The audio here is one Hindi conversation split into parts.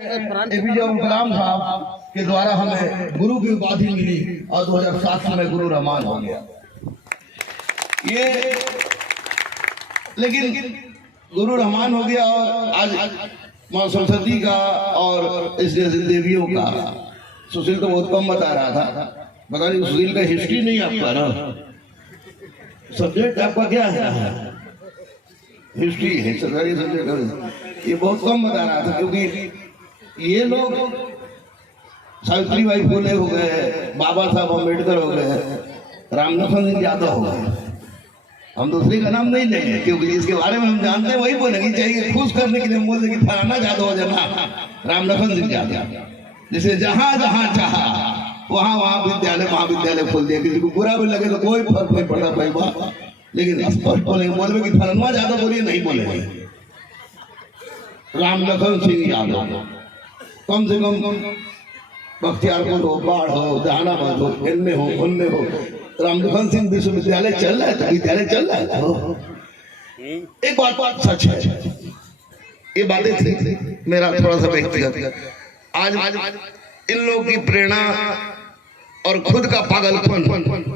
एपीजे अब्दुल कलाम साहब के द्वारा हमें गुरु की उपाधि मिली और 2007 में गुरु रहमान हो गया। ये लेकिन गुरु रहमान हो गया और आज माँ सरस्वती का और इस देवियों का सुशील तो बहुत कम बता रहा था। बता नहीं सुशील का हिस्ट्री नहीं आपका ना, सब्जेक्ट आपका क्या है? हिस्ट्री है, सरकारी सब्जेक्ट। ये बहुत कम बता रहा था क्योंकि ये लोग सावित्री बाई फुले हो गए, बाबा साहब अम्बेडकर हो गए, रामलखन सिंह यादव हो गए। हम दूसरे का नाम नहीं लेंगे क्योंकि जिसके बारे में हम जानते हैं वही बोलेंगे। चाहिए खुश करने के लिए बोल देंगे फलाना यादव हो जाना, रामलखन सिंह यादव। जिसे जहां जहां चाहा वहां वहां विद्यालय महाविद्यालय खोल दिया। किसी को बुरा भी लगे तो कोई फर्क नहीं पड़ता भाई बात, लेकिन स्पष्ट बोलेंगे, बोले कि फलाना यादव बोलिए, नहीं बोलेंगे रामलखन सिंह यादव। कम से कम बख्तियारपुर हो, बाढ़ हो, जहानाबाद हो, इनमें हो, उनमें हो, रामलखन सिंह विश्वविद्यालय चल रहा है तो विद्यालय चल रहा है तो एक बात सच है। ये बातें थी मेरा थोड़ा सा व्यक्तिगत। आज इन लोगों की प्रेरणा और खुद का पागलपन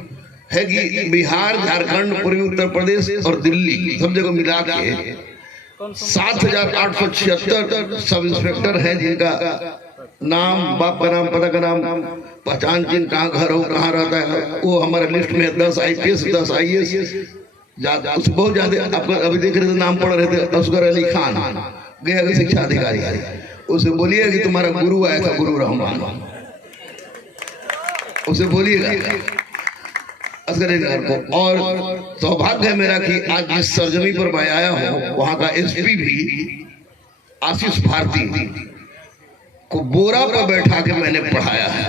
है कि बिहार, झारखंड, पूर्वी उत्तर प्रदेश और दिल्ली सब जगह मिला के 7,876 सब इंस्पेक्टर हैं जिनका नाम, बाप का नाम, पता का नाम, पहचान चिन्ह, कहाँ घर हो, कहाँ रहता है, वो हमारे लिस्ट में 10 IPS 10 IAS बहुत ज्यादा। आपको अभी देख रहे थे नाम पढ़ रहे थे, असगर अली खान गया शिक्षा अधिकारी। उसे बोलिए कि तुम्हारा गुरु आया था गुरु रहमान, उसे बोलिएगा असगर को। और सौभाग्य है मेरा कि आज जिस सरजमी पर मैं आया हूँ वहां का SP भी आशीष भारती को बोरा पर बैठा के मैंने पढ़ाया है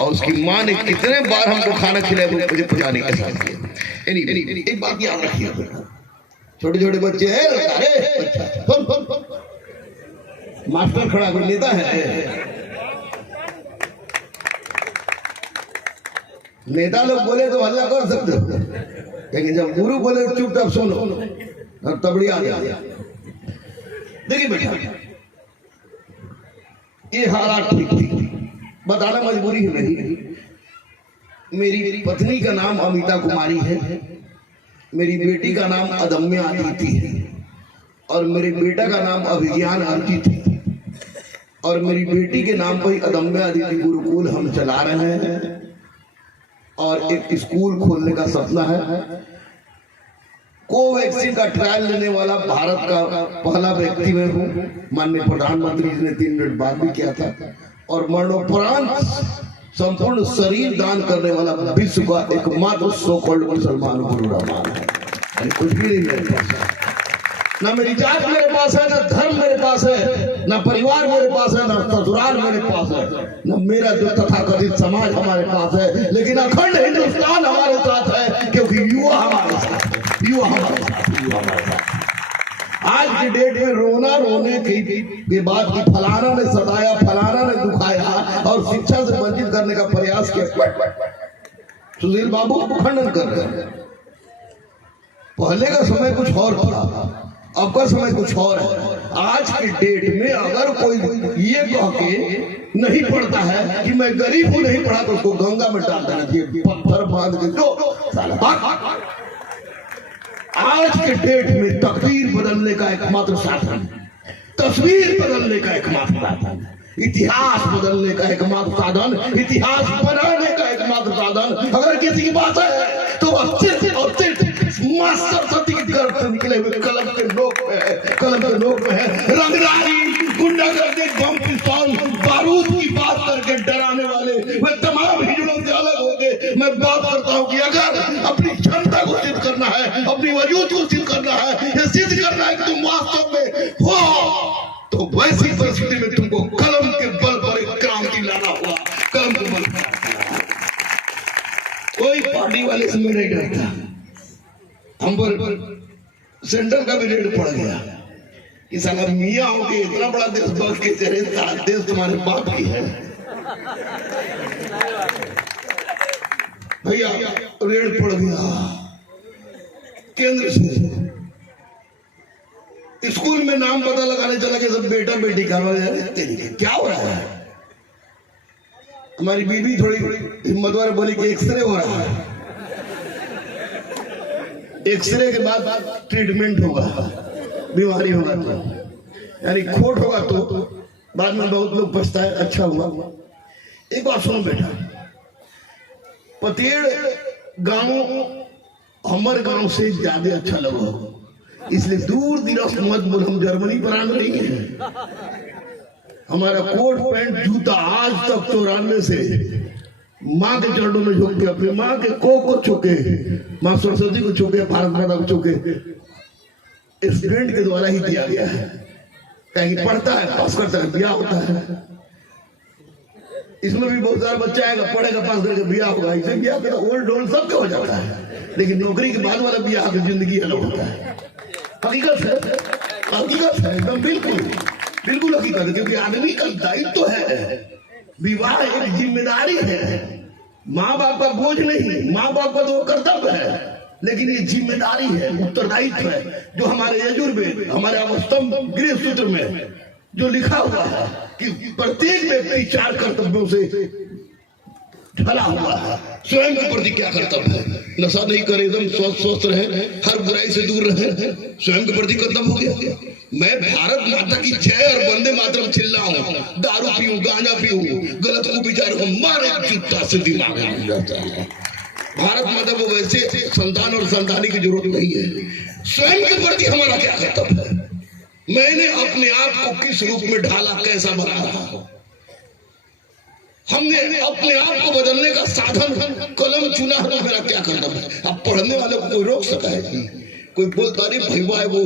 और उसकी माँ ने कितने बार हमको खाना खिलाया मुझे पता नहीं कैसा किया। एक बात याद रखिए, छोटे छोटे बच्चे हैं, मास्टर खड़ा कर लेता है। नेता लोग बोले तो हल्ला कर सकते हो, लेकिन जब गुरु बोले चुपचाप सुनो और तबड़ी आ गया। देखिए बेटा, ये हालात ठीक थी, बताना मजबूरी है नहीं। मेरी पत्नी का नाम अमिता कुमारी है, मेरी बेटी का नाम अदम्य अदिति है और मेरे बेटा का नाम अभिज्ञान अर्पित है। और मेरी बेटी के नाम पर अदम्य अदिति गुरुकुल हम चला रहे हैं और एक स्कूल खोलने का सपना है। कोवैक्सीन का ट्रायल लेने वाला भारत का पहला व्यक्ति मैं हूँ। माननीय प्रधानमंत्री जी ने 3 मिनट बाद भी किया था। और मरणोपरांत संपूर्ण शरीर दान करने वाला विश्व का एकमात्र सो कॉल्ड मुसलमान गुरु रहमान है। कुछ भी नहीं मेरे पास, ना मेरी जात मेरे पास है, ना धर्म मेरे पास है, ना परिवार मेरे पास है, ना ससुराल मेरे पास है, ना मेरा जो तथाकथित समाज हमारे पास है, लेकिन अखंड हिंदुस्तान हमारे साथ है क्योंकि युवा हमारे साथ है, युवा हमारे साथ, युवा हमारे साथ। आज की डेट में रोना रोने की बात की फलाना ने सताया, फलाना ने दुखाया और शिक्षा से वंचित करने का प्रयास किया, सुशील बाबू खंडन कर रहे। पहले का समय कुछ और था, अब का समय कुछ और है। आज की डेट में अगर कोई ये कह के नहीं पढ़ता है कि मैं गरीब हूं, नहीं पढ़ा, तो उसको गंगा में डाल देना चाहिए, पत्थर बांध के दो। आज के डेट में तकदीर बदलने का एकमात्र साधन, तस्वीर बदलने का एकमात्र साधन, इतिहास बदलने का एकमात्र साधन, इतिहास बनाने का एकमात्र साधन अगर किसी की बात है तो वह सिर्फ और सिर्फ मां सरस्वती की गर्भ से निकले हुए कलम के नोक में है, कलम के नोक में है। रंगदारी, गुंडागर्दी, बम पिस्तौल, बारूद की बात करके डराने वाले वे तमाम हिजड़ों से अलग होके मैं बात करता हूँ कि अगर अपनी क्षमता को सिद्ध करना है, अपनी वजूद को सिद्ध करना है, ये सिद्ध करना है कि तुम वास्तव में हो, तो वैसी परिस्थिति में तुमको कलम के बल पर एक क्रांति लाना हुआ। कलम के बल पर कोई पार्टी वाले से नहीं डरता। हम पर सेंटर का भी रेड पड़ गया कि साला मियां हो के इतना बड़ा देशभक्त के चेहरे, देश तुम्हारे बाप की है भैया, रेड पड़ गया केंद्र से। स्कूल में नाम पता लगाने चला कि सब बेटा बेटी का क्या हो रहा है। हमारी बीवी थोड़ी हिम्मत वाले बोली कि एक्सरे हो रहा है, एक्सरे के बाद ट्रीटमेंट होगा, बीमारी होगा तो यानी खोट होगा तो बाद में बहुत लोग पछताए। अच्छा हुआ। एक बात सुनो बेटा, पतेड़ गांव हमारे गांव से ज्यादा अच्छा लगा, इसलिए दूर दिराज मत बोल, हम जर्मनी पर आने नहीं है। हमारा कोट पैंट जूता आज तक 94 से माँ के चरणों में झुक के, अपनी माँ के को छुके, माँ सरस्वती को छुके, भारत माता को छुके, स्टूडेंट के द्वारा ही दिया गया है। कहीं पढ़ता है, पास करता है, ब्याह होता है। इसमें भी बहुत सारा बच्चा आएगा, पढ़ेगा, पास करके ब्याह होगा, इसे ब्याह करना ओल्ड ओल्ड सबका हो जाता है, लेकिन नौकरी के बाद वाला ब्याह की जिंदगी अलग होता है। हकीकत है, हकीकत है एकदम, बिल्कुल बिल्कुल हकीकत है, क्योंकि आदमी का दायित्व तो है, विवाह एक जिम्मेदारी है, माँ बाप का बोझ नहीं, माँ बाप का तो कर्तव्य है, लेकिन ये जिम्मेदारी है, उत्तरदायित्व है, जो हमारे यजुर्वेद, हमारे अवस्तंभ गृह सूत्र में जो लिखा हुआ है कि प्रत्येक व्यक्ति 4 कर्तव्यों से ढला हुआ है। स्वयं के प्रति क्या कर्तव्य है? नशा नहीं करे, एकदम स्वस्थ रहे, हर बुराई से दूर रहे, स्वयं के प्रति कर्तव्य हो गया। मैं भारत माता की जय और वंदे मातरम चिल्लाऊं, दारू पीऊं, गांजा पीऊं, गलत को विचारूं, मारे जूता से दिमाग में जाता है। भारत माता को वैसे संतान और संतानी की जरूरत नहीं है। स्वयं के प्रति हमारा क्या कर्तव्य है? मैंने अपने आप को किस रूप में ढाला, कैसा बना रहा हूं? हमने अपने आप को बदलने का साधन कलम चुना है, तो मेरा क्या कर्तव्य है? अब पढ़ने वाले को कोई रोक सका है? कोई बोलता नहीं भैया है वो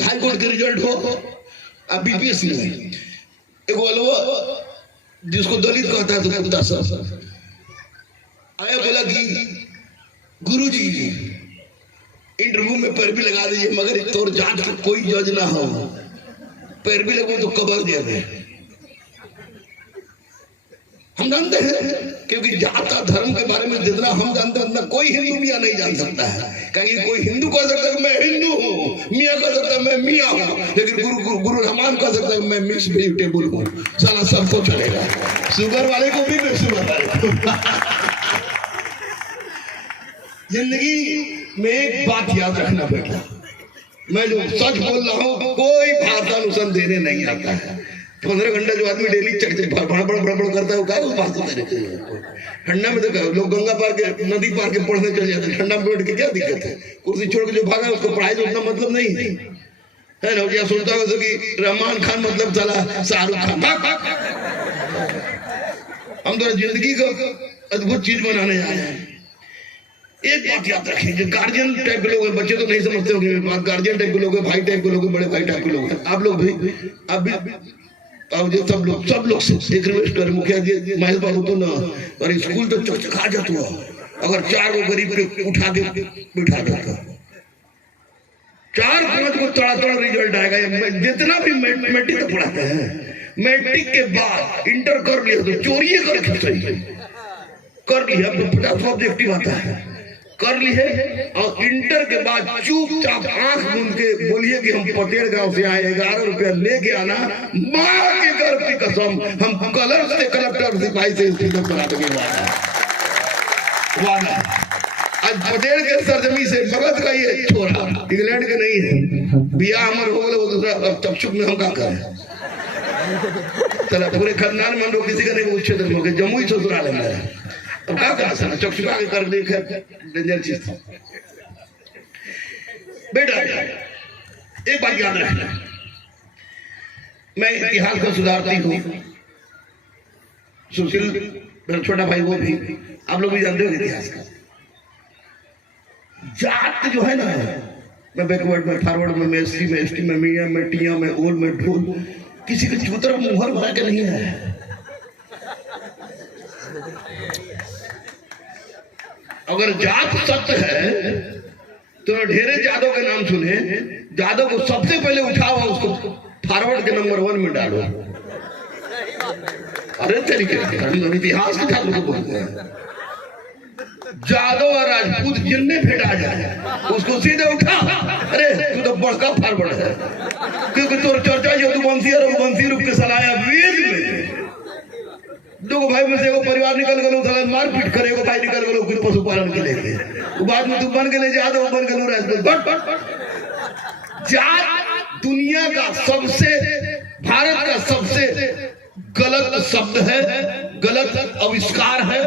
हाई कोर्ट के रिजल्ट हो, अब बीपीएससी में एक वो जिसको दलित कहता है तो कुत्ता सर आया, बोला कि गुरुजी इंटरव्यू में पैर भी लगा दीजिए, मगर तोर जात के कोई जज ना हो, पैर भी लगो तो कबर दे दे। हम जानते हैं, क्योंकि जात का धर्म के बारे में जितना हम जानते हैं उतना कोई हिंदू मियाँ नहीं जान सकता है। कहीं कोई हिंदू कह सकता है मैं हिंदू हूँ, मियाँ कह सकता है मैं मियाँ हूँ, लेकिन गुरु रहमान कह सकता है मैं मिक्स वेजिटेबल हूँ। साला सबको चलेगा, शुगर वाले को भी शुगर वाले को। जिंदगी में एक बात याद रखना बेटा, मैं जो सच बोल रहा हूँ, कोई भाषानुसार देने नहीं आता है। 15 घंटा जो आदमी डेली चक बड़बड़ करता है वो क्या भाषा देने के लिए? ठंडा में तो लोग गंगा पार के, नदी पार के पढ़ने चले जाते हैं, ठंडा में बैठ के क्या दिक्कत है? कुर्सी छोड़ के जो भागा उसको पढ़ाई से उतना मतलब नहीं है ना। क्या सुनता हो तो कि रहमान खान मतलब चला शाहरुख खान। हम तो जिंदगी को अद्भुत चीज बनाने जा रहे हैं। एक बात याद रखें, जो गार्जियन टाइप के लोग हैं, बच्चे तो नहीं समझते होंगे बात, गार्जियन टाइप के लोग हैं, भाई टाइप के लोग हैं, बड़े भाई टाइप के लोग हैं, आप लोग भी, आप भी, सब लोग से एक रिक्वेस्ट कर, मुखिया जी महेश बाबू तो ना, और स्कूल तो चकचका जाता हुआ अगर 4 को गरीब के उठा के बिठा देता, 4-5 को तड़ा रिजल्ट आएगा। जितना भी मैट्रिक तो पढ़ाते हैं, मैट्रिक के बाद इंटर कर लिया तो चोरी करके सही कर लिया तो 50 ऑब्जेक्टिव आता है, कर ली है, और इंटर के बाद चुपचाप आंख मूंद के बोलिए कि हम पतेड़ गांव से आए, 11 रुपया लेके आना, माँ के गर्भ की कसम, हम कलर से कलेक्टर सिपाही से इंस्टीट्यूट करा देंगे। वादा आज पतेड़ के सरजमी से मगध का ये छोरा, इंग्लैंड के नहीं है, बिया अमर हो गए, वो दूसरा चपचुप में हम क्या करें? चला पूरे खानदान में हम लोग किसी का नहीं उच्च धर्म हो गए, जमुई ससुराल है, अब क्या करा सकते? चकचका के कर देखे डेंजर चीज था बेटा। एक बात याद रखना, मैं इतिहास को सुधारती हूँ, सुशील मेरा छोटा भाई वो भी, आप लोग भी जानते हो इतिहास का। जात जो है ना, मैं बैकवर्ड में, फॉरवर्ड में, एससी में, एसटी में, मियाँ में, टिया में, ओल में, ढोल, किसी के चूतर मुहर भरा के नहीं है। अगर जात सत्य है तो ढेरे जादव के नाम सुने, जादव को सबसे पहले उठाओ, उसको फॉरवर्ड के नंबर 1 में डालो। अरे तरीके इतिहास के छात्रों को बोलते हैं, जादव और राजपूत जिनमें भेटा जाए उसको सीधे उठा, अरे तू तो बड़का फॉरवर्ड है। क्योंकि तोर चर्चा जो तू वंशी रूप के सलाया वेद में दो भाई में से एगो परिवार निकल गलो साला मार पीट करे, एगो भाई निकल गलो फिर पशुपालन के लेके, तो बाद में तू बन के ले जा दो बन के लूरा बट जात दुनिया का सबसे, भारत का सबसे गलत शब्द है, गलत आविष्कार है,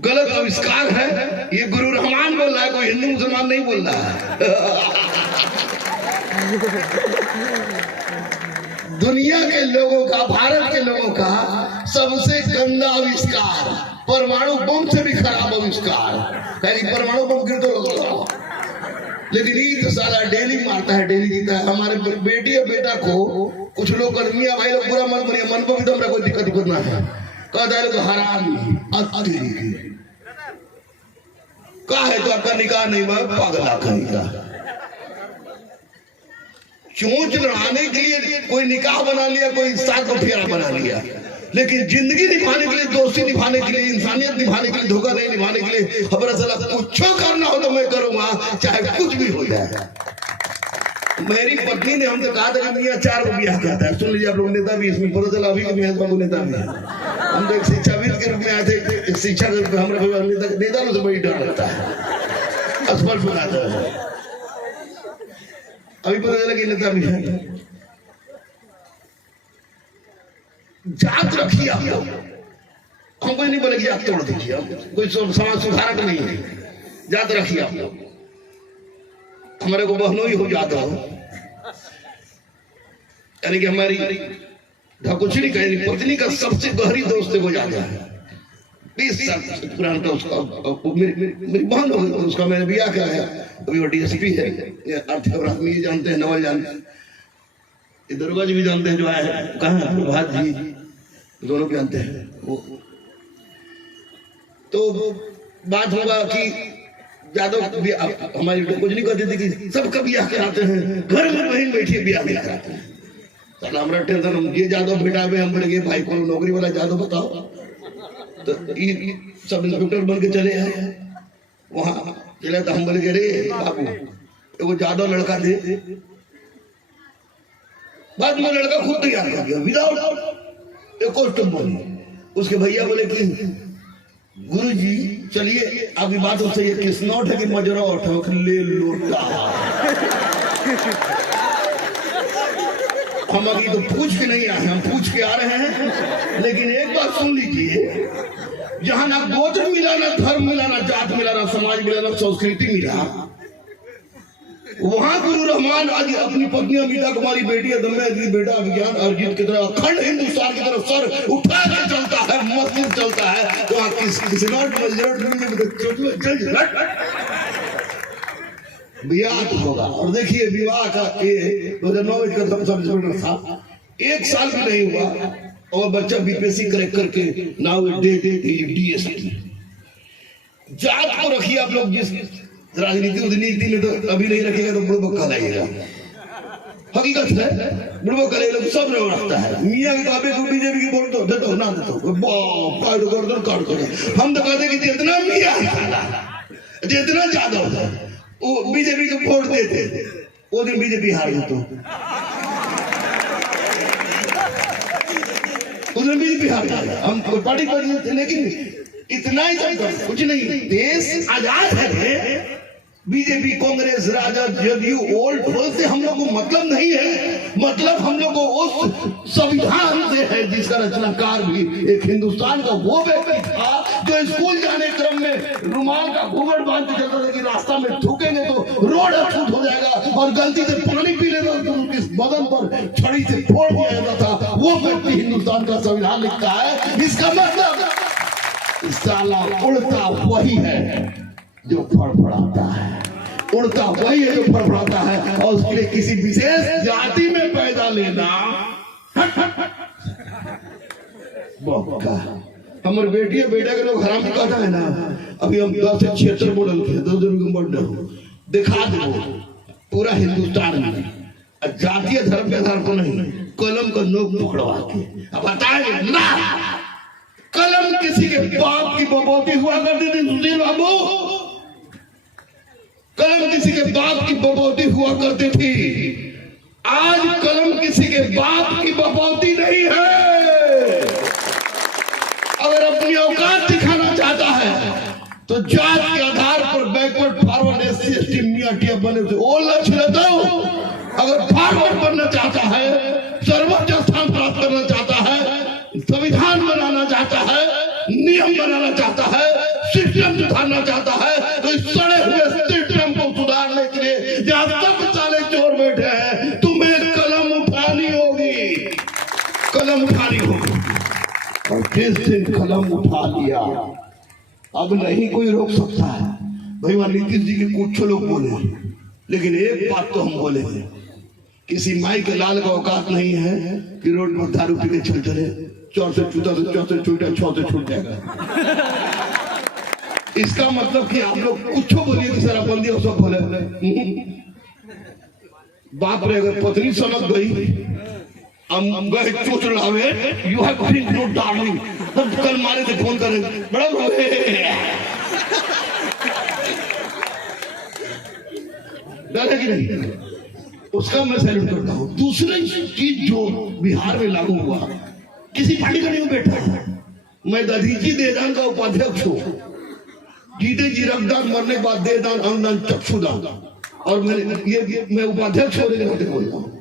गलत आविष्कार है। ये गुरु रहमान बोल रहा है, कोई हिंदू मुसलमान नहीं बोल रहा है। दुनिया के लोगों का, भारत के लोगों का सबसे गंदा आविष्कार, परमाणु बम से भी खराब आविष्कार। परमाणु बम गिर तो लेकिन ये तो साला डेली मारता है, डेली जीता है। हमारे बेटी और बेटा को कुछ लोग कर्मिया भाई लोग बुरा मत बनिए, मन को भी तो हमरा कोई दिक्कत ना है, कहता है तो हराम का है तो आपका निकाह नहीं हुआ, पागला का निकाह। चोंच लड़ाने के लिए कोई निकाह बना लिया, कोई साथ को फेरा बना लिया, लेकिन जिंदगी निभाने के लिए, दोस्ती निभाने के लिए, इंसानियत निभाने के लिए, धोखा नहीं निभाने के लिए खबर कुछ करना हो तो मैं करूंगा, चाहे कुछ भी हो जाए। मेरी पत्नी ने हमसे कहा था कि मियां 4 को ब्याह करता है। सुन लीजिए आप लोग, नेता भी इसमें पता चला अभी मेहर बाबू नेता भी है। हम तो एक शिक्षाविद के रूप में आए थे, शिक्षा के रूप में हमारे नेता से बड़ी डर लगता है, स्पष्ट बनाता है। अभी पता चला कि नेता भी है। जात रखिए आप लोग, हम कोई नहीं बोले कि जात तोड़ दीजिए, कोई समाज सुधारक नहीं है, जात रखिए आप लोग। हमारे को बहनों ही हो जाता हो, यानी कि हमारी कुछ नहीं कहेगी, पत्नी का सबसे गहरी दोस्त हो जाता है। 20 साल पुराना था उसका, मेरी बहन हो गई, उसका मैंने ब्याह कराया। अभी वो DSP है, अर्थ ये जानते हैं, नवल जानते हैं, दरोगा जी भी जानते हैं, जो आए हैं कहाँ है प्रभात जी, दोनों भी जानते हैं। तो बात होगा कि यादव हमारी कुछ नहीं कहते थे कि सबका ब्याह कराते हैं, घर में बहन बैठी ब्याह नहीं कराते हैं। तो हमारा टेंशन, ये जादव बेटा में हम बोले ये भाई को नौकरी वाला जादव बताओ, तो सब इंस्पेक्टर बन के चले आए वहां चले, तो हम बोले रे बाबू एगो जादव लड़का दे। बाद में लड़का खुद तैयार कर दिया विदाउट एक कॉस्ट्यूम। उसके भैया बोले कि गुरुजी चलिए अभी बात हो सही है, किसनौट है कि मजरौट है, ले लोटा। हम अभी तो पूछ के नहीं आए, हम पूछ के आ रहे हैं। लेकिन एक बात सुन लीजिए, जहां ना गोत्र मिला, ना धर्म मिला, ना जात मिला, ना समाज मिला, ना संस्कृति मिला, वहां गुरु रहमान आज अपनी पत्नी अमिता कुमारी, बेटी दम्या जी, बेटा विज्ञान अर्जित की तरह अखंड हिंदुस्तान की तरफ सर उठा के चलता है, मजबूत चलता है। तो ब्याह होगा। और देखिए विवाह का 2009 का था, 1 साल भी नहीं हुआ और बच्चा BPSC क्रैक करके नाउ DSP। जात को रखिए आप लोग, जिस राजनीति में तो अभी नहीं रखेगा तो बुड़बक्का लगेगा। हकीकत है, बुड़बक्का लगेगा, सब लोग रखता है। मियाँ के काबे को बीजेपी की वोट दो, देता ना देता, काट दो। हम तो कहते कि जितना मियाँ जितना ज्यादा होता है वो बीजेपी को वोट देते, वो दिन बीजेपी हार जाता, उस दिन बीजेपी हार जाता। हम पार्टी कर लेते, लेकिन इतना ही चाहिए, कुछ नहीं। देश आजाद है, बीजेपी कांग्रेस राजद जदयू ओल्ड बोलते हम लोग को मतलब नहीं है। मतलब हम लोग को उस संविधान से है जिसका रचनाकार भी एक हिंदुस्तान का वो व्यक्ति था जो स्कूल जाने क्रम में रुमाल का घूंघट बांध के चलता था कि रास्ता में थूकेंगे तो रोड अछूत हो जाएगा, और गलती से पानी पी लेता तो इस बदन पर छड़ी से फोड़ दिया जाता था। वो व्यक्ति हिंदुस्तान का संविधान लिखता है। इसका मतलब साला उड़ता वही है जो फड़फड़ाता है, उड़ता वही है जो फड़फड़ाता है। और उसके लिए किसी विशेष जाति में पैदा लेना हमारे बेटी और बेटा के लोग हराम कहता है ना। अभी हम 10 से 76 मॉडल के 10 मॉडल दिखा दो पूरा हिंदुस्तान में, जातीय धर्म के आधार पर नहीं, कलम का नोक पकड़वा के अब बताएंगे ना। कलम किसी के बाप की बबौती हुआ करती थी सुशील बाबू, कलम किसी के बाप की बबौती हुआ करती थी। आज कलम किसी के बाप की बपौती नहीं है। अगर अपनी औकात दिखाना चाहता है तो जात के आधार पर बैकवर्ड फॉरवर्ड SC ST मियां टिया बने से वो लक्ष्य दो। अगर फॉरवर्ड बनना चाहता है, सर्वोच्च स्थान प्राप्त करना चाहता है, संविधान बनाना चाहता है, नियम बनाना चाहता है, सिस्टम सुधारना चाहता है, तो इस सड़े हुए सिस्टम को सुधारने के लिए जहां सब साले चोर बैठे हैं, तुम्हें कलम उठानी होगी, कलम उठानी होगी। और जिस दिन कलम उठा लिया अब नहीं कोई रोक सकता है। भाई वहां नीतीश जी के कुछ लोग बोले, लेकिन एक बात तो हम बोले हैं, किसी माई के लाल का औकात नहीं है कि रोड पर दारू पी के चल चले, चौर से छूटा से चौर से छूटा छौ से छूट जाएगा। इसका मतलब कि आप लोग कुछ बोलिए कि शराबबंदी हो सब बोले बाप रे, अगर पत्नी समझ गई हम गए चोट लावे, you have been no darling, कल मारे थे फोन करें बड़ा डरे कि नहीं, उसका मैं सैल्यूट करता हूँ। दूसरी चीज जो बिहार में लागू हुआ, किसी पार्टी का नहीं बैठा, मैं दधीची देदान का उपाध्यक्ष हूँ। जीते जी रक्तदान, मरने के बाद देदान, अंगदान, चक्षुदान, और मैं उपाध्यक्ष होने के नाते बोलता हूँ।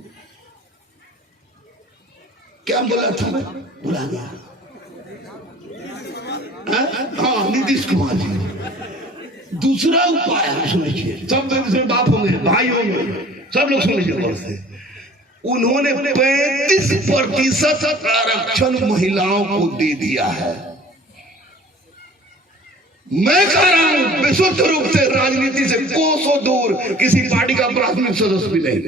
क्या बोला था मैं भुला गया। हाँ, नीतीश कुमार जी। दूसरा उपाय सुनिए, सब बाप होंगे, भाई होंगे, सब लोग सुन लीजिए गौर से। उन्होंने 35% आरक्षण महिलाओं को दे दिया है। मैं कह रहा हूं विशुद्ध रूप से राजनीति से कोसों दूर, किसी पार्टी का प्राथमिक सदस्य भी नहीं।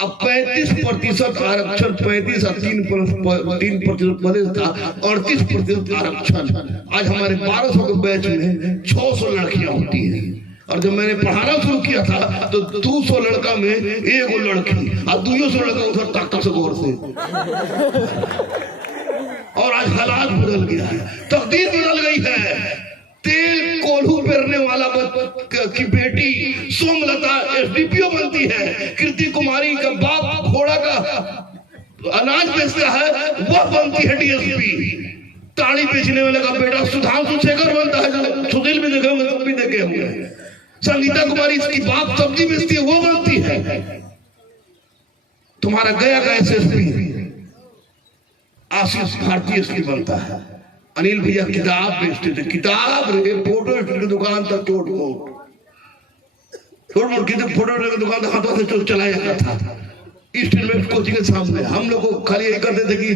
अब 35% आरक्षण, 35 और 3% पदे था, 38% आरक्षण। आज हमारे 1200 के बैच में 600 लड़कियां होती हैं, और जब मैंने पढ़ाना शुरू किया था तो 200 लड़का में एक लड़की, और 200 लड़का उधर ताकत से गौर से। और आज हालात बदल गया है, तकदीर बदल गई है। तेल कोल्हू पेरने वाला की बेटी सोमलता SDPO बनती है, कीर्ति कुमारी का बाप घोड़ा का अनाज बेचता है, वह बनती है DSP। ताड़ी बेचने वाले का बेटा सुधांशु शेखर बनता है, जो सुशील भी देखे होंगे, सब भी देखे होंगे। संगीता कुमारी इसकी बाप सब्जी बेचती है, वो बनती है। तुम्हारा गया का SSP आशीष भारतीय इसकी बनता है। अनिल भैया किताब बेचते थे, किताब रे, फोटो की दुकान तक चोट मोट की फोटो की दुकान तक हाथों से चोट चलाया जाता था। ईस्ट इंडियन कोचिंग के सामने हम लोग को खाली यही करते थे कि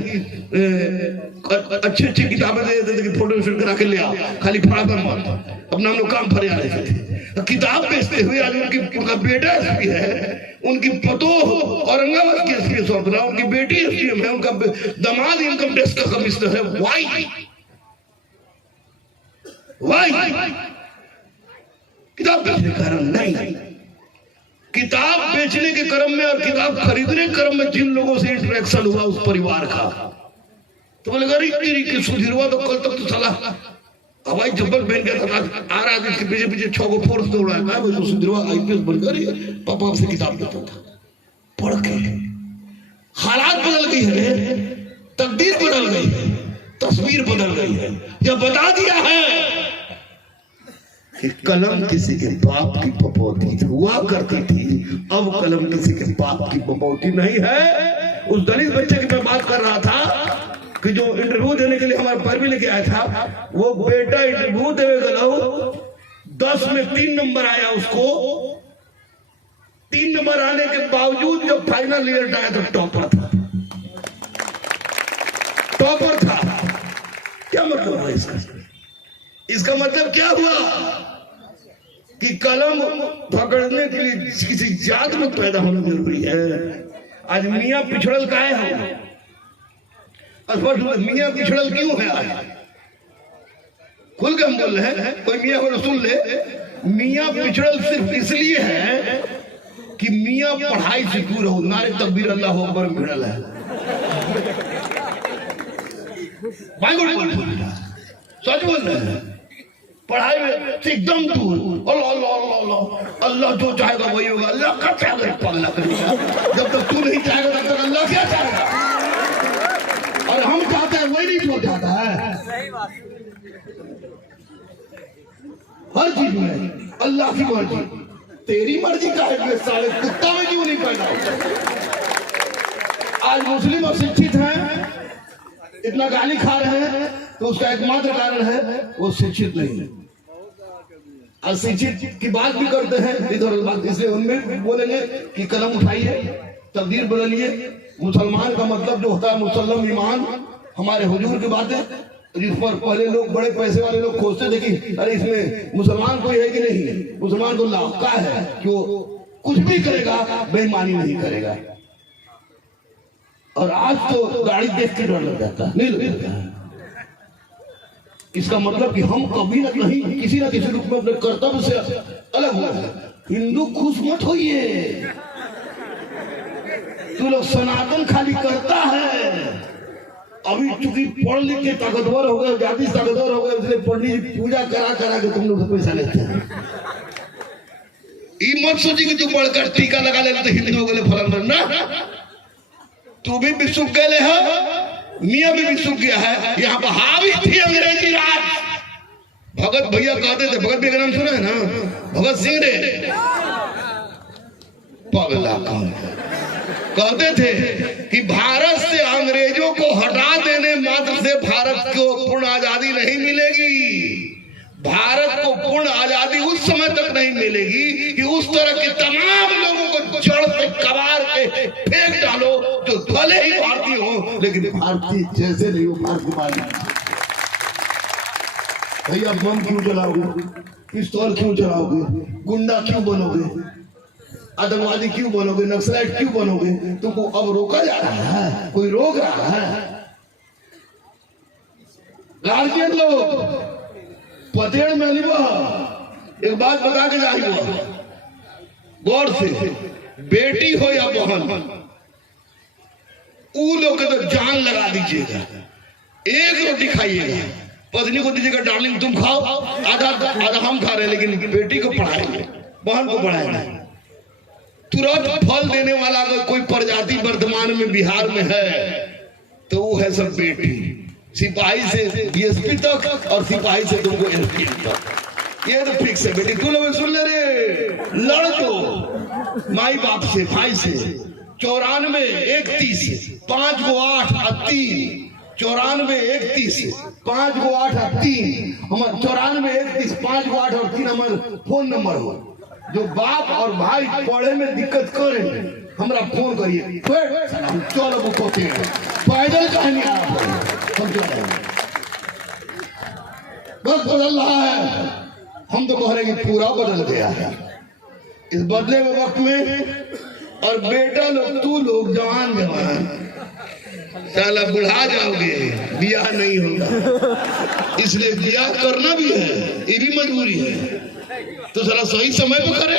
अच्छी अच्छी किताबें दे देते थे कि फोटो शूट करा के ले आओ, खाली फड़ा कर मत, अपना हम लोग काम फरिया रहे थे। किताब बेचते हुए आज उनका बेटा SP है, उनकी पतोह औरंगाबाद की SPO सौंप रहा, उनकी बेटी SPM है, उनका दामाद इनकम टैक्स का कमिश्नर है। वाई किताब बेचने का कारण नहीं, किताब बेचने के क्रम में और किताब खरीदने के क्रम में जिन लोगों से इंटरेक्शन हुआ उस परिवार का, तो बोले कि सुधीरवा तो कल तक तो चला हवाई जब्बल पहन के आ रहा था, इसके पीछे पीछे 6 को फोर्स दौड़ा है, वो सुधीरवा IPS बनकर पापा से किताब देता था। पढ़ के हालात बदल गई है, तकदीर बदल गई है, तस्वीर बदल गई है। यह बता दिया है कि कलम किसी के बाप की पपौती हुआ करती थी, अब कलम किसी के बाप की पपौती नहीं है। उस दलित बच्चे की मैं बात कर रहा था कि जो इंटरव्यू देने के लिए हमारे पैरवी लेके आया था, वो बेटा इंटरव्यू देवे गलो 10 में 3 नंबर आया उसको। 3 नंबर आने के बावजूद जब फाइनल रिजल्ट आया तो टॉपर था, टॉपर था। क्या मतलब है इसका? इसका मतलब क्या हुआ कि कलम पकड़ने के लिए किसी जात में पैदा होना जरूरी है। आज मियां पिछड़ल का है, मियां पिछड़ल क्यों है? आज खुल के हम बोल रहे हैं, कोई मियां को सुन ले। मियां पिछड़ल सिर्फ इसलिए है कि मियां पढ़ाई से दूर हो, नारे तकबीर अल्लाह अकबर भिड़ल है। सच बोल रहे हैं। पढ़ाई में तो एकदम दूर। अल्लाह अल्लाह अल्लाह अल्लाह, अल्लाह जो चाहेगा वही होगा। अल्लाह का चाहेगा पगला करेगा, जब तक तू नहीं चाहेगा तब तक अल्लाह क्या चाहेगा? और हम चाहते हैं वही नहीं जो चाहता है। हर चीज में अल्लाह की मर्जी, तेरी मर्जी का है। साले कुत्ता में क्यों नहीं पैदा होता? आज मुस्लिम अशिक्षित हैं, इतना गाली खा रहे हैं, तो उसका एकमात्र कारण है वो शिक्षित नहीं है। अशिक्षित की बात भी करते हैं इधर बात, इसलिए उनमें बोलेंगे कि कलम उठाइए, तकदीर बदलिए। मुसलमान का मतलब जो होता है मुसल्लम ईमान, हमारे हुजूर की बातें जिस पर पहले लोग बड़े पैसे वाले लोग खोजते थे कि अरे इसमें मुसलमान कोई है कि नहीं। मुसलमान को लाभका है कि वो कुछ भी करेगा, बेईमानी नहीं करेगा। और आज तो गाड़ी देख के डर लग जाता है, नहीं लगता है। इसका मतलब कि हम कभी ना कहीं किसी ना किसी रूप में अपने कर्तव्य से अलग हो गए। हिंदू खुश मत होइए, तू लोग सनातन खाली करता है। अभी चूंकि पढ़ लिख के ताकतवर हो गए, जाति ताकतवर हो गए, इसलिए पंडित जी पूजा करा करा के तुम लोग से पैसा लेते हैं। ये मत सोची कि तू पढ़कर टीका लगा ले तो हिंदू हो गए फलन ना। तू भी विसुख गए है, मियाँ भी विसुख गया है। यहाँ पर हावी थी अंग्रेजी राज। भगत भैया कहते थे, भगत भैया का नाम सुना है ना, भगत सिंह रे पगला कौन कहते थे कि भारत से अंग्रेजों को हटा देने मात्र से भारत को पूर्ण आजादी नहीं मिलेगी। भारत को पूर्ण आजादी उस समय तक नहीं मिलेगी कि उस तरह के तमाम लोगों को जड़ से कबार के फेंक डालो जो भले ही भारतीय हो लेकिन भारतीय जैसे नहीं हो। भारतीय मानी भैया, बम क्यों चलाओगे, पिस्तौल क्यों चलाओगे, गुंडा क्यों बनोगे, आतंकवादी क्यों बनोगे, नक्सलाइट क्यों बनोगे? तुमको अब रोका जा रहा है, कोई रोक रहा है? गार्जियन लोग पतेड़ में एक बात बता के जाइए गौर से, बेटी हो या बहन, ऊ लोग तो जान लगा दीजिएगा। एक रोटी खाइएगा, पत्नी को दीजिएगा डार्लिंग तुम खाओ, आधा आधा हम खा रहे हैं, लेकिन बेटी को पढ़ाएंगे, बहन को पढ़ाएंगे। तुरंत फल देने वाला अगर कोई प्रजाति वर्तमान में बिहार में है तो वो है सब बेटी। सिपाही से डीएसपी तक और सिपाही से तुमको एसपी तक, ये तो फिक्स है बेटी। तू लोग सुन ले रे, लड़ तो माई बाप से, भाई से। 94 31 5 गो 8 और 3, 94 31 5 गो 8 और 3, हमारे 94 31 5 गो 8 और 3 हमारे फोन नंबर हो। जो बाप और भाई पढ़े में दिक्कत करे हमरा फोन करिए, चलो वो कोते पैदल कहीं नहीं आ बस बदल रहा है। हम तो कह रहे हैं कि पूरा बदल गया है इस बदले में वक्त में। और बेटा लोग, तू लोग जवान जवान साला बुढ़ा जाओगे, ब्याह नहीं होगा, इसलिए ब्याह करना भी है, ये भी मजबूरी है। तो साला सही समय पे करे,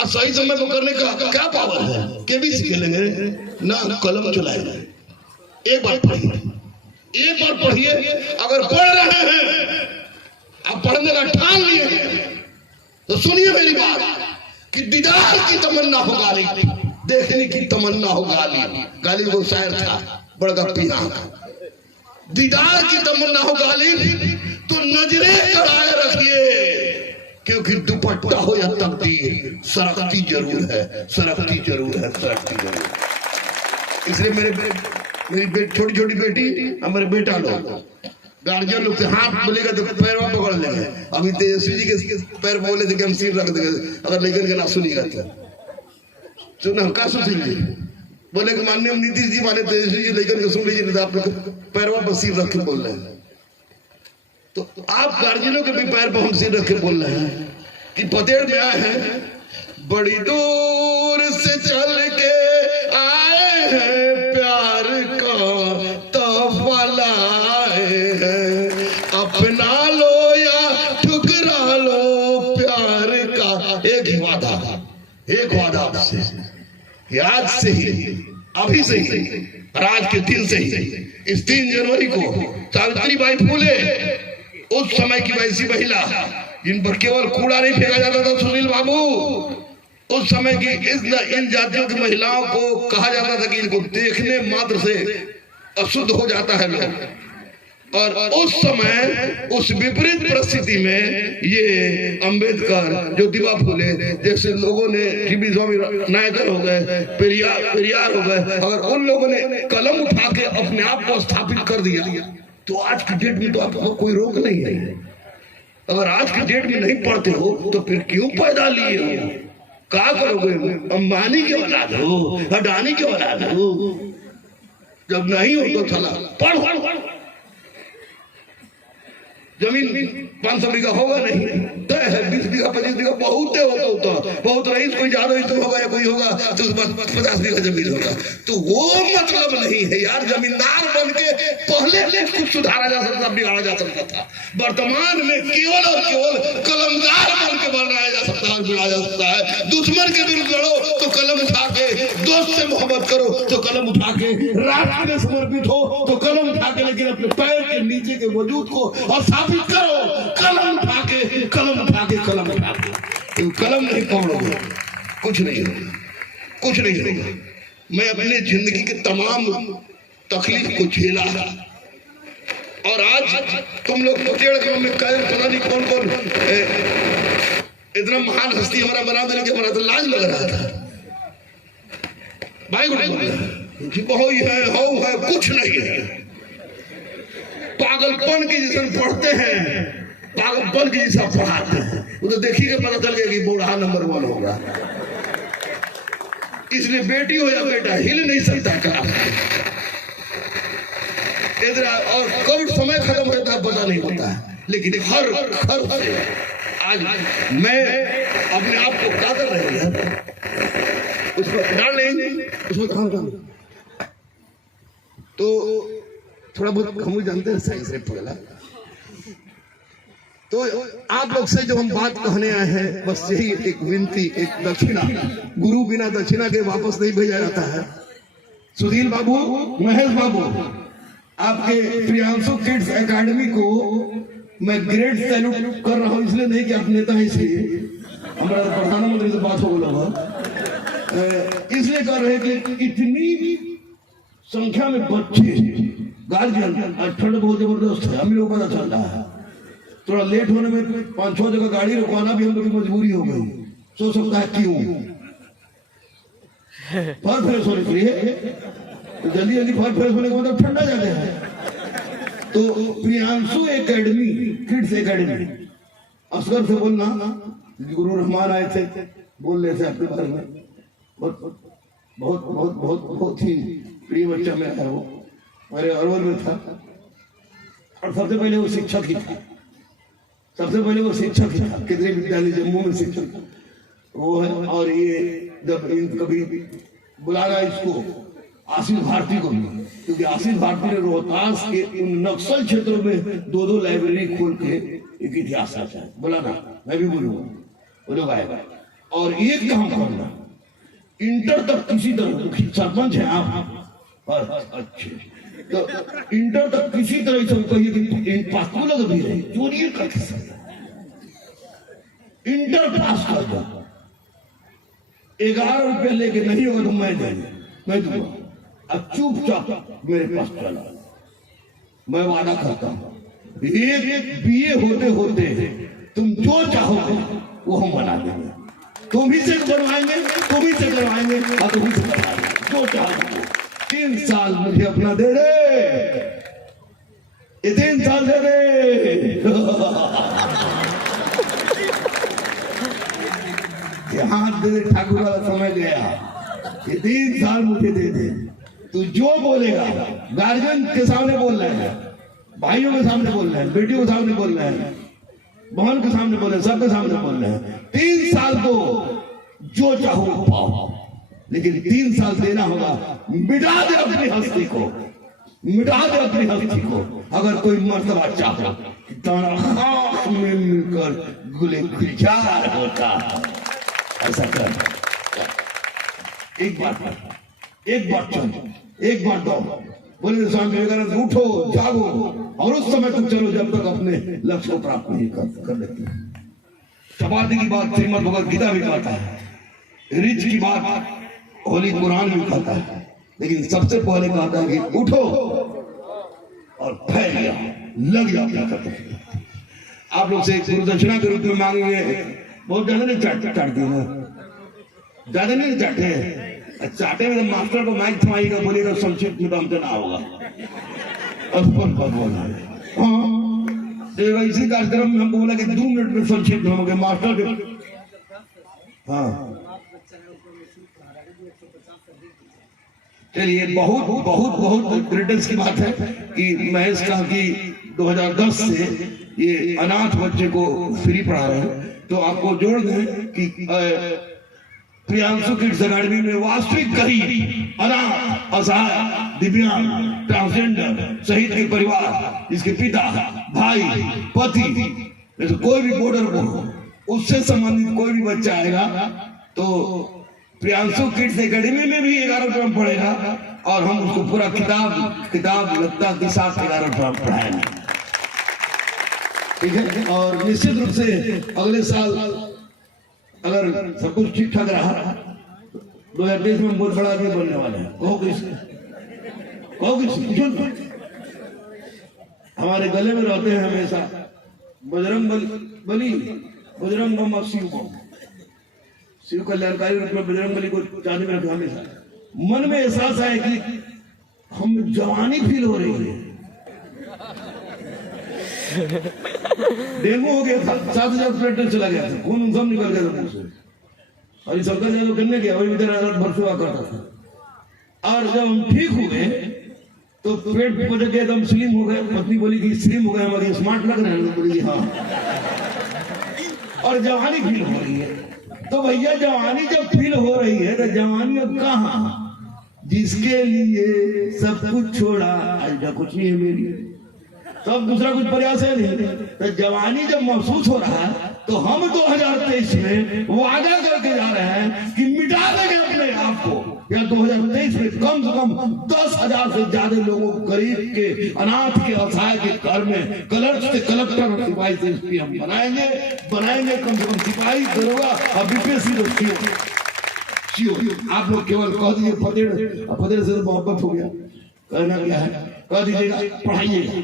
और सही समय पे करने का क्या पावर है? केबीसी खेलेंगे ना, कलम चलाएंगे। एक बार पढ़िए, एक बार पढ़िए। अगर पढ़ रहे हैं, आप पढ़ने का ठान लिए तो सुनिए मेरी बात कि दीदार की तमन्ना हो गाली, देखने की तमन्ना हो गाली। गाली वो शायर था, बड़गा पिया। दीदार की तमन्ना हो गाली तो नजरें कराए रखिए, क्योंकि दुपट्टा हो या तकदीर सरकती जरूर है, सरकती जरूर है, सरकती जरूर। इसलिए मेरी छोटी छोटी बेटी, हमारे बेटा लोग, गार्जियन लोग से हाथ बोलेगा तो पैर पकड़ लेंगे। अभी तेजस्वी जी के पैर बोले थे कि हम सिर रख देंगे, अगर लेकिन के ना सुनिएगा तो सुना का सुन लीजिए। बोले कि माननीय नीतीश जी वाले तेजस्वी जी लेकिन के सुन लीजिए, तो आप लोग पैर पर सिर रख के बोल रहे हैं। तो आप गार्जियनों के भी पैर पर हम सिर रख के बोल रहे हैं कि पतेड़ में आए हैं, बड़ी दूर से चल के आए हैं, प्यार का तोहफा लाए हैं, अपना लो या ठुकरा लो प्यार का। एक वादा आपसे, आज से ही, अभी से ही, आज के दिन से ही, इस 3 जनवरी को सावित्रीबाई फुले उस समय की वैसी महिला जिन पर केवल कूड़ा नहीं फेंका जाता था सुनील बाबू, उस समय की इन जातियों की महिलाओं को कहा जाता था कि इनको देखने मात्र से अशुद्ध हो जाता है लोग। और उस समय उस विपरीत परिस्थिति में ये अंबेडकर, ज्योतिबा फुले जैसे लोगों ने, टीबी स्वामी नायकर हो गए, पेरियार हो गए, अगर उन लोगों ने कलम उठा के अपने आप को स्थापित कर दिया तो आज की डेट में तो आपको कोई रोक नहीं है। अगर आज की डेट में नहीं पढ़ते हो तो फिर क्यों पैदा लिए हो? क्या करोगे? अंबानी के औलाद हो, अडानी के औलाद हो, जब नहीं हो तो चला पढ़। जमीन 500 बीघा होगा नहीं, तय है 20 बीघा 25 बीघा बहुत होता, बहुत रईस कोई ज्यादा ही तो होगा या कोई होगा तो 50 बीघा जमीन होगा। तो वो मतलब नहीं है यार, जमींदार बन के पहले कुछ सुधारा जा सकता, बिगाड़ा जा सकता था। वर्तमान में केवल और केवल कलमदार बन के बनाया जा सकता है और बिगाड़ा जा सकता है। दुश्मन के विरुद्ध लड़ो तो कलम उठा के, दोस्त से मोहब्बत करो तो कलम उठा के, राष्ट्र में समर्पित हो तो कलम उठा के, लेकिन अपने पैर के नीचे के वजूद को और करो, कलम उठा के, कलम उठा के, कलम उठा के। कलम नहीं पकड़ोगे कुछ नहीं होगा, कुछ नहीं होगा। मैं अपने जिंदगी के तमाम तकलीफ को झेला और आज तुम लोग में पता नहीं कौन कौन इतना महान हस्ती हमारा बना देने के, हमारा तो लाज लग रहा था भाई। बहु है कुछ नहीं है। पागलपन के जैसे पढ़ते हैं, पागलपन के जैसा पढ़ाते हैं, वो तो देखिए पता चल गया कि बूढ़ा नंबर 1 होगा। इसलिए बेटी हो या बेटा हिल नहीं सकता क्लास इधर, और कब समय खत्म होता है पता नहीं होता है। लेकिन हर से आज मैं अपने आप को क्या कर रहे हैं, उस पर डाल लेंगे, उसमें काम तो थोड़ा बहुत हम जानते हैं सही से पगला। तो आप लोग से जो हम बात कहने आए हैं, बस यही एक विनती, एक दक्षिणा। गुरु बिना दक्षिणा के वापस नहीं भेजा जाता है। सुनील बाबू, महेश बाबू, आपके प्रियांशु किड्स एकेडमी को मैं ग्रेट सैल्यूट कर रहा हूँ। इसलिए नहीं कि आप नेता हैं, इसलिए हमारा प्रधानमंत्री से बात हो बोला, इसलिए कर रहे कि इतनी संख्या में बच्चे गार्जियन, आज ठंड बहुत जबरदस्त है, हमें लोग पता चल रहा है। थोड़ा लेट होने में 5-6 जगह गाड़ी रुकवाना भी हम लोग की मजबूरी हो गई। सोच सकता है क्यों, फल फ्रेश होने के लिए, तो जल्दी फल फ्रेश होने का मतलब ठंडा ज्यादा है। तो Priyanshu academy, kids academy, Asgar से बोलना, गुरु रहमान आए थे, बोल रहे थे अपने बारे में, बहुत बहुत बहुत बहुत बहुत ही प्रिय बच्चा मेरा है वो, मेरे अरवल में था। और सबसे पहले वो शिक्षक ही था, सबसे पहले वो शिक्षक ही था, केंद्रीय विद्यालय जम्मू में शिक्षक वो है। और ये जब कभी बुलाना इसको आशीष भारती को भी, क्योंकि आशीष भारती ने रोहतास के उन नक्सल क्षेत्रों में 2-2 लाइब्रेरी खोल के एक इतिहास रचा है। बुलाना, मैं भी बोलूंगा, वो लोग आएगा। और एक काम करना, इंटर तक किसी तरह, सरपंच है आप, अच्छे, तो इंटर तक किसी तरह से कहिए कि पास भी रहे, चोरी करके इंटर पास कर दो। 11 रुपये लेके नहीं होगा तो मैं दूंगा। अब चुपचाप मेरे पास चला, मैं वादा करता हूँ एक बीए होते होते तुम जो चाहोगे वो हम बना देंगे। तुम ही से बनवाएंगे, तुम ही से करवाएंगे और तुम ही से बनवाएंगे, जो चाहोगे। 3 साल मुझे अपना दे दे, ये 3 साल दे दे। हाथ दे दे, ठाकुर वाला समय गया, ये 3 साल मुझे दे दे। तू जो बोलेगा, गार्जियन के सामने बोल रहे हैं, भाइयों के सामने बोल रहे हैं, बेटियों के सामने बोल रहे हैं, बहन के सामने बोल रहे हैं, सबके सामने बोल रहे हैं। 3 साल तो जो चाहो पाओ, लेकिन 3 साल देना होगा। मिटा दे अपनी हस्ती को, मिटा दे अपनी हस्ती को। अगर कोई मर्तबा चाहो खाक में मिलकर गुले गुलजार होता, ऐसा कर। एक बार चल, एक बार दो। बोले स्वामी विवेकानंद, उठो, जागो, और उस समय तक चलो जब तक अपने लक्ष्य को प्राप्त नहीं कर लेते। चपाती की बात श्रीमद् भगवद गीता भी कहता है, रिच की बात होली कुरान भी कहता है, लेकिन सबसे पहले कहता है कि उठो और फैल गया, लग जाओ क्या करते हैं। आप लोग से गुरुदक्षिणा के रूप में मांगेंगे, बहुत ज्यादा नहीं चाटते हैं, ज्यादा नहीं चाटे, चाटे में मास्टर को माइक थमाएगा, बोलेगा संक्षिप्त में तो हमसे ना होगा। हाँ, इसी कार्यक्रम में हमको बोला कि 2 मिनट में संक्षिप्त होंगे मास्टर के। हाँ चलिए, बहुत बहुत बहुत क्रेडिट्स की बात है कि महेश कहा कि 2010 से ये अनाथ बच्चे को फ्री पढ़ा रहे हैं। तो आपको जोड़ दें कि प्रियांशु किड्स अकेडमी में वास्तविक गरीब, अनाथ, असहाय, दिव्यांग, ट्रांसजेंडर सहित के परिवार, जिसके पिता, भाई, पति, जैसे कोई भी बॉर्डर को उससे संबंधित कोई भी बच्चा आएगा तो प्रियांशु किड्स एकेडमी में भी 11 टर्म पढ़ेगा और हम उसको पूरा किताब लगता के साथ 11 टर्म पढ़ाएंगे। ठीक है, और निश्चित रूप से अगले साल अगर सब कुछ ठीक ठाक रहा 2023 में बहुत बड़ा आदमी बनने वाला है। कहो किसी हमारे गले में रहते हैं हमेशा बजरंग बली, बजरंग बम, शिव कल्याणकारी रूप में बजरंग बली को चांदी में रखा। हमेशा मन में एहसास है कि हम जवानी फील हो रही है। डेंगू हो गया था, 7,000 प्लेटलेट चला गया था, खून सब निकल गया था मुंह से, और शंकर यादव करने गया, वही इधर भर सेवा करता था। और जब हम ठीक हुए तो पेट पटक गया, एकदम स्लिम हो गए। पत्नी बोली कि स्लिम हो गए, हमारी स्मार्ट लग रहे हैं। बोली हाँ, और जवानी फील हो रही है। तो भैया जवानी जब फील हो रही है तो जवानी अब कहाँ, जिसके लिए सब कुछ छोड़ा, आज का कुछ नहीं है मेरी, सब दूसरा कुछ प्रयास है नहीं। तो जवानी जब महसूस हो रहा है तो हम 2023 में वादा करके जा रहे हैं कि मिटा देंगे अपने आप को। या 2023 में कम से कम 10,000 से ज्यादा लोगों को, गरीब के, अनाथ के, असहाय के घर में क्लर्क से कलेक्टर और सिपाही से एसपी हम बनाएंगे कम से कम सिपाही, दरोगा और बीपीएससी सीओ। आप लोग केवल कह दीजिए फतेह से मोहब्बत हो गया, कहना क्या है, कह दीजिएगा पढ़ाइएगा।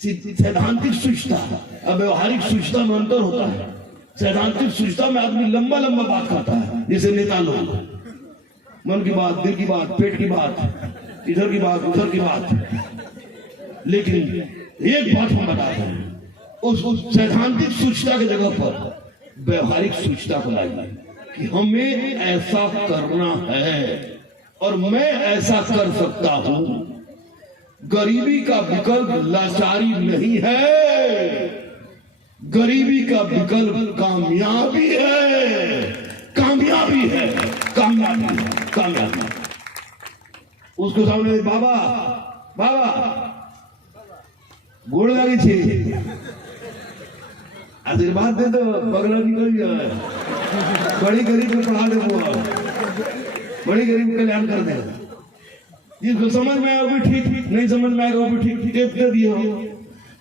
सैद्धांतिक सूचना और व्यवहारिक सूचना में अंतर होता है। सैद्धांतिक सूचना में आदमी लंबा बात करता है, जैसे नेता लोग, मन की बात, दिल की बात, पेट की बात, इधर की बात, उधर की बात। लेकिन एक बात हम बताते हैं, उस सैद्धांतिक सूचना की जगह पर व्यवहारिक सूचना को लाइए कि हमें ऐसा करना है और मैं ऐसा कर सकता हूं। गरीबी का विकल्प लाचारी नहीं है, गरीबी का विकल्प कामयाबी है, कामयाबी है, कामयाबी है, कामयाबी। उसको सामने बाबा गोड़ लगी थी, आशीर्वाद दे तो पगला निकल जाए, बड़ी गरीब को पढ़ा दे, बड़ी गरीब कल्याण कर दे। जिसको समझ में आया वो भी ठीक, नहीं समझ में आएगा वो भी ठीक, टेप दे दिया।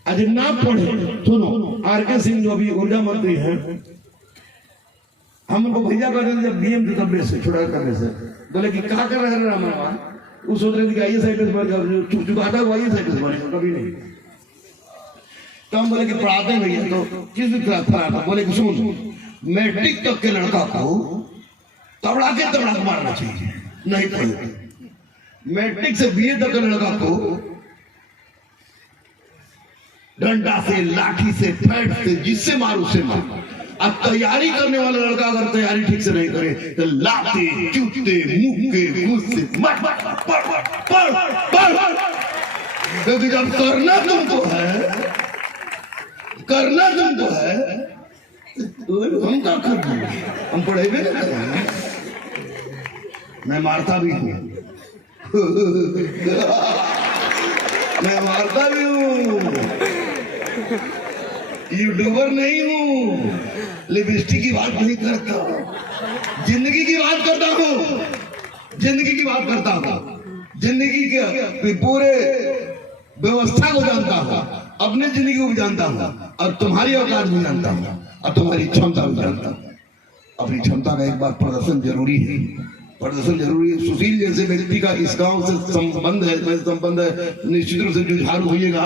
आज ना पढ़े, सुनो, आर.के. सिंह जो अभी ऊर्जा मंत्री हैं, हम उनको भैया कहते थे जब बीएम थे तब से छुड़ा करने से, बोले कि क्या कर रहे हैं रामा, वो सोच रहे थे कि आइए साइकिल बढ़ जाओ, चुकाता हुआ आइए साइकिल बढ़ेगा, कभी नहीं। तो हम बोले कि पढ़ाते हैं भैया, तो किस भी पढ़ाता, बोले कि सुन, मैट्रिक तक के लड़का को तबड़ा के मारना चाहिए, नहीं पढ़े। मैट्रिक से बीए तक के लड़का को डंडा से, लाठी से, फैट से, जिससे मार उससे मार। अब तैयारी करने वाला लड़का अगर तैयारी ठीक से नहीं करे तो लाते, जूते, मुक्के, गुस्से, क्योंकि जब करना तुमको है तो हम क्या कर देंगे, हम पढ़ेबे ना करेंगे। मैं मारता भी हूँ मैं मारता भी हूँ, यूट्यूबर नहीं हूँ, लिपस्टिक की बात नहीं करता, जिंदगी की बात करता हूँ, जिंदगी की बात करता हूँ, जिंदगी के पूरे व्यवस्था को जानता हूँ, अपनी जिंदगी को भी जानता हूँ, और तुम्हारी औकात भी जानता हूँ, और तुम्हारी क्षमता भी जानता हूँ। अपनी क्षमता का एक बार प्रदर्शन जरूरी है, प्रदर्शन जरूरी है। सुशील जैसे व्यक्ति का इस गांव से संबंध है, निश्चित रूप से जुझारू होइएगा,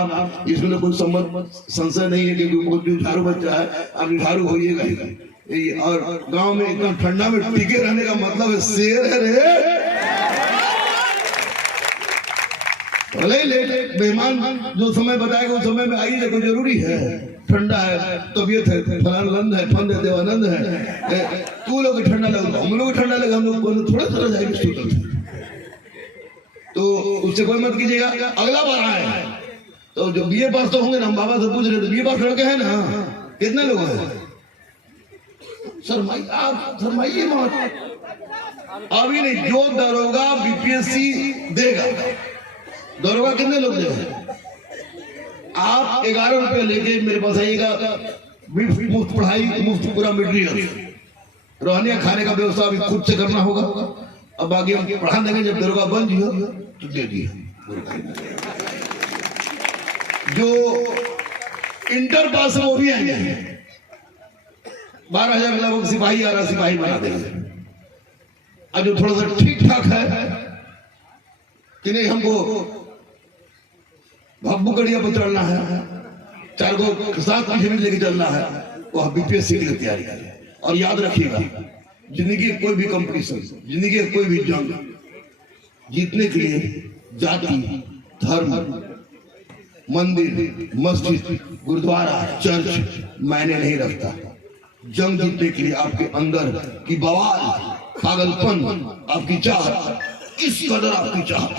इसमें कोई संशय नहीं है कि बहुत जुझारू बच्चा है, आप जुझारू होइएगा। और गांव में इतना ठंडा में टिके रहने का मतलब है शेर है रे। भले लेट मेहमान जो समय बताएगा उस समय में आइए, कोई जरूरी है। ठंडा है, तबीयत है, फलानंद है, ठंड है, देवानंद है, तू लोग ठंडा लगा, हम लोग ठंडा लगा, हम लोग थोड़ा थोड़ा जाएंगे, तो उससे कोई मत कीजिएगा। अगला बार आए तो जो बीए पास तो होंगे ना, हम बाबा से पूछ रहे थे बीए पास लड़के हैं ना, कितने लोग हैं? शर्माइए मत, अभी नहीं, जो दरोगा बीपीएससी देगा, दरोगा कितने लोग देगा? आप 11 रुपए लेके मेरे पास आइएगा, मुफ्त पढ़ाई, मुफ्त पूरा मटेरियल, रहने खाने का व्यवस्था अभी खुद से करना होगा, अब बाकी हम पढ़ा देंगे। जब दरोगा बन जियो तो दे दिए। जो इंटर पास है वो भी आएंगे, 12,000 लगभग सिपाही आ रहा, सिपाही बना देंगे। और जो थोड़ा सा ठीक ठाक है कि नहीं, हमको भब्बू गड़िया पर चढ़ना है, 4 को साथ पीछे भी लेके चलना है, वो बीपीएससी के लिए तैयारी करें। और याद रखिएगा, जिंदगी के कोई भी कंपटीशन, जिंदगी के कोई भी जंग जीतने के लिए जाति, धर्म, मंदिर, मस्जिद, गुरुद्वारा, चर्च मायने नहीं रखता। जंग जीतने के लिए आपके अंदर की बवाल, पागलपन, आपकी चाहत, किस कदर आपकी चाहत।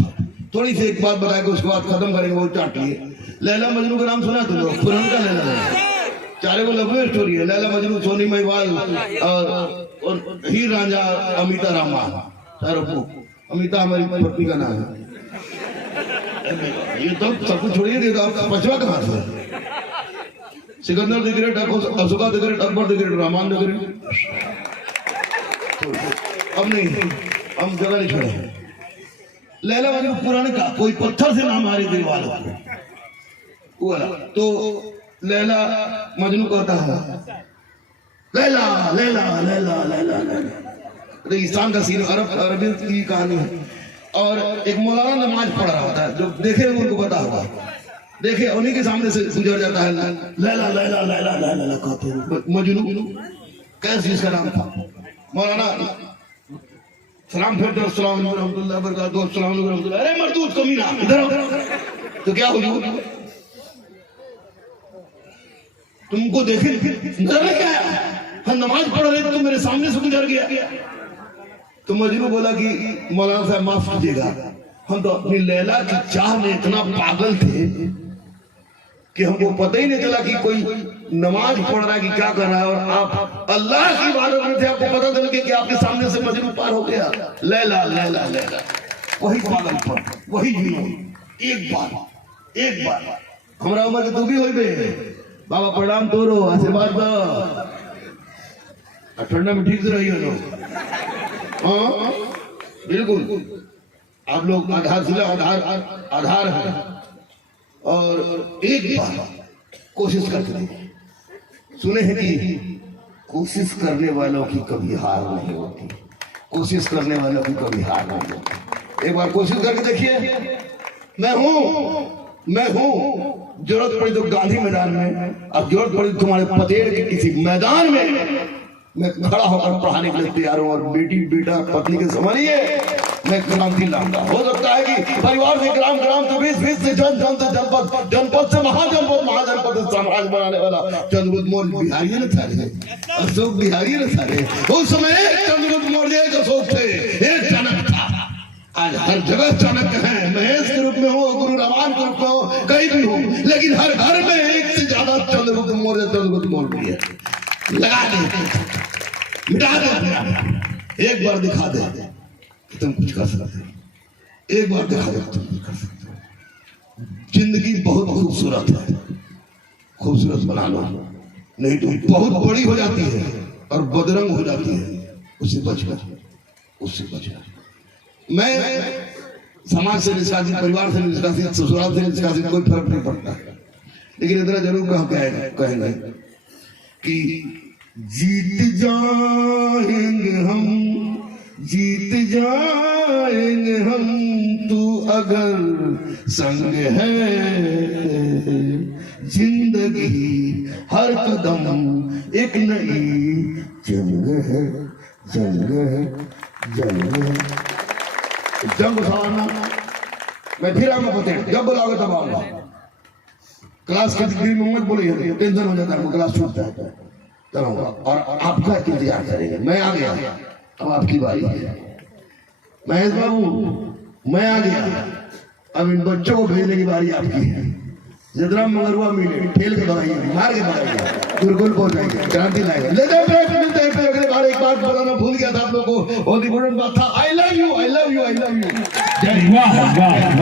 थोड़ी सी एक बात बताएगा, उसके बाद खत्म करेंगे, वो चाट लिए। लैला मजनू का नाम सुना तुम लोग? पुराना लैला, चारे को लव स्टोरी है। लैला मजनू, सोनी महिवाल और हीर रांझा, अमिता रामा, चारों को। अमिता हमारी पत्नी का नाम है। ये तो सब कुछ छोड़िए, देगा आपका पचवा कहाँ से? Sikandar the great, Ashoka the great, Akbar the great, Rahman the great. अब नहीं, हम जगह नहीं छोड़े। लैला मजनू पुराने का, कोई पत्थर से ना मारे दिल वालों को, वाला। तो लैला मजनू कहता है लैला लैला लैला लैला लैला। रेगिस्तान का सीन, अरबी की कहानी है। और एक मौलाना नमाज पढ़ रहा होता है, जो देखे उनको पता होगा, देखे उन्हीं के सामने से गुजर जाता है, लैला लैला लैला लैला कहते हैं मजनू। कैसे इसका नाम था? मौलाना सलाम फिरते, अस्सलाम वालेकुम रहमतुल्लाह बरकातहू, अस्सलाम वालेकुम रहमतुल्लाह। अरे मर्दूद कमीना, इधर आओ। तो क्या हुजूर, तुमको देखे नजर नहीं आया? हम नमाज पढ़ रहे थे तो मेरे सामने से गुजर गया। तो मजनू बोला कि मौलाना साहब माफ कीजिएगा, हम तो अपनी लैला की चाह में इतना पागल थे कि हमको पता ही नहीं चला कि कोई नमाज पढ़ रहा है कि क्या कर रहा है, और आप अल्लाह की इबादत में थे, आपको पता चल गया कि आपके सामने से मजनू पार हो गया। लैला लैला लैला, वही पागलपन, वही जुनून। एक बार हमारा उम्र के तू भी हो गए, बाबा प्रणाम तोरो, आशीर्वाद दो, ठंडा में ठीक से रहिए लोग। हाँ बिल्कुल, आप लोग आधारशिला आधार है। और एक बार कोशिश करते थे, सुने हैं कि कोशिश करने वालों की कभी हार नहीं होती, कोशिश करने वालों की कभी हार नहीं होती। एक बार कोशिश करके देखिए। मैं हूं, जरूरत पड़ी तो गांधी मैदान में, अब जरूरत पड़ी तुम्हारे पतेड़ के किसी मैदान में मैं खड़ा होकर पढ़ाने के लिए तैयार हूं। और बेटी बेटा पत्नी के संभालिए, मैं क्रांति लाऊंगा। हो सकता है कि परिवार से ग्राम, ग्राम से विश्व, विश्व से जन, जन से जनपद, जनपद से महाजनपद, महाजनपद से समाज बनाने वाला चंद्रगुप्त मौर्य बिहारी न था, अशोक बिहारी न था। उस समय चंद्रगुप्त मौर्य एक अशोक थे, एक चाणक्य था। आज हर जगह चाणक्य है, महेश के रूप में हो, गुरु रामान के रूप में हो, कहीं भी हो, लेकिन हर घर में एक से ज्यादा चंद्रगुप्त मौर्य है। लगा दे, मिटा दे, एक बार दिखा दे कि तुम कुछ कर सकते हो, एक बार दिखा दे तुम कुछ कर सकते हो। जिंदगी बहुत खूबसूरत है, खूबसूरत बना लो, नहीं तो बहुत बड़ी हो जाती है और बदरंग हो जाती है। उससे बचना। मैं समाज से निष्कासित, परिवार से निष्कासित, ससुराल से निष्कासित, कोई फर्क नहीं पड़ता है। लेकिन इतना जरूर कहेंगे कि जीत जाएंगे हम, जीत जाएंगे हम, तू अगर संग है। जिंदगी हर कदम एक नई जंग है, जंग है, जंग है। जंग सवारना मैं फिर आऊंगा पते, जब बुलाओगे तब आऊंगा। क्लास के दिन में मत बोलिए, टेंशन हो जाता है, क्लास छूट जाता है। चलूंगा और आपका इंतजार करेंगे। मैं आ गया, अब आपकी बारी है। महेश बाबू मैं आ गया, अब इन बच्चों को भेजने की बारी आपकी है। जितना मंगरुआ मिले ठेल के दौड़ाइए, मार के दौड़ाइए, गुरुकुल पहुंचाइए, क्रांति लाएंगे। ले जाओ ब्रेक मिलते हैं। फिर अगले बार एक बात बताना भूल गया था आप लोगों को, बहुत इंपॉर्टेंट बात था। I love you, I love you, I love you. वाह वाह।